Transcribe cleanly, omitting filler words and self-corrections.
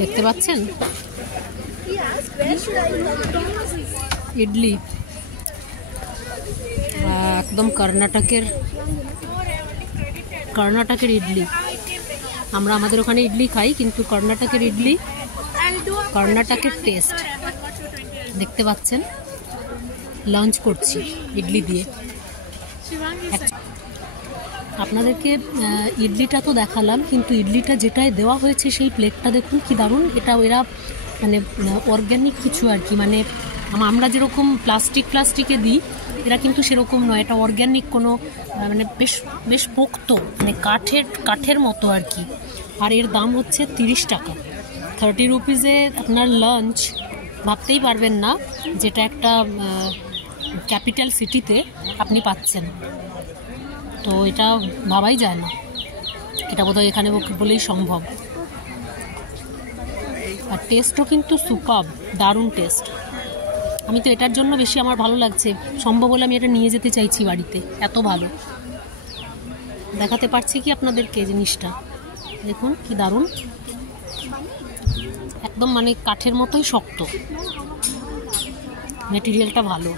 দেখতে পাচ্ছেন ইডলি, একদম কর্ণাটকের ইডলি। আমরা আমাদের ওখানে ইডলি খাই, কিন্তু কর্ণাটকের ইডলি, কর্ণাটকের টেস্ট। দেখতে পাচ্ছেন লাঞ্চ করছি ইডলি দিয়ে। আপনাদেরকে ইডলিটা তো দেখালাম, কিন্তু ইডলিটা যেটাই দেওয়া হয়েছে সেই প্লেটটা দেখুন কি দারুণ। এটা এরা মানে অর্গ্যানিক কিছু আর কি, মানে আমরা যেরকম প্লাস্টিকে দিই, এরা কিন্তু সেরকম নয়। এটা অর্গ্যানিক কোনো মানে বেশ পোক্ত, মানে কাঠের মতো আর কি। আর এর দাম হচ্ছে 30 টাকা। 30 রুপিজে আপনার লাঞ্চ ভাবতেই পারবেন না, যেটা একটা ক্যাপিটাল সিটিতে আপনি পাচ্ছেন। তো এটা ভাবাই যায় না, এটা বোধহয় এখানে বলেই সম্ভব। আর টেস্টও কিন্তু সুপারব, দারুণ টেস্ট। আমি তো এটার জন্য বেশি আমার ভালো লাগছে, সম্ভব হলে আমি এটা নিয়ে যেতে চাইছি বাড়িতে, এত ভালো। দেখাতে পারছি কি আপনাদেরকে জিনিসটা, দেখুন কি দারুণ, একদম মানে কাঠের মতোই শক্ত, মেটেরিয়ালটা ভালো।